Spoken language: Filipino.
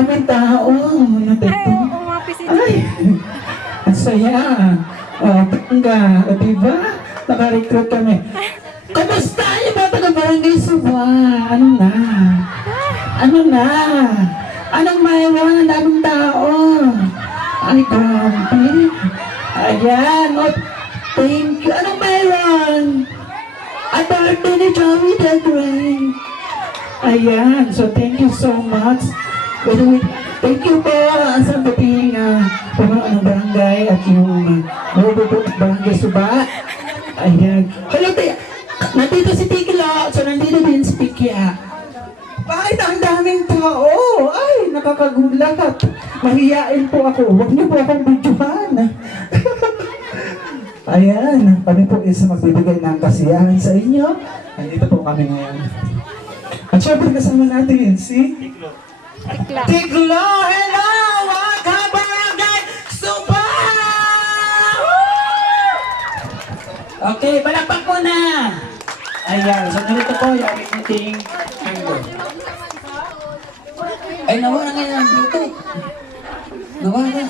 Ang tao, natito. Ay, ang saya. Tangga, diba? Naka-recruit kami. Kamusta yung mga taga-barangay Suba? Ano na? Ano na? Anong mayroon? Anong tao? Ay, grabe. Ayan. Oh, thank you. Anong mayroon? At birthday ni Joey the Great. Ayan. So, thank you so much. Thank you po sa pating ng barangay at yung barangay Suba. Ayan. Hello, nandito si Tikla. So, nandito din si Pikya. Bakit ang daming tao? Ay, nakakagulat. Mahiyain po ako. Huwag niyo po akong videohan. Ayan, kami po is magbibigay ng kasiyahan sa inyo. Nandito po kami ngayon. At syempre kasama natin si Tiklo. Hello! Mga kabarangay Suba! Okay, palakpak ko na! Ayan, so narito po yung aming meeting angle. Ay, nawala ngayon ang Bluetooth. Nawala.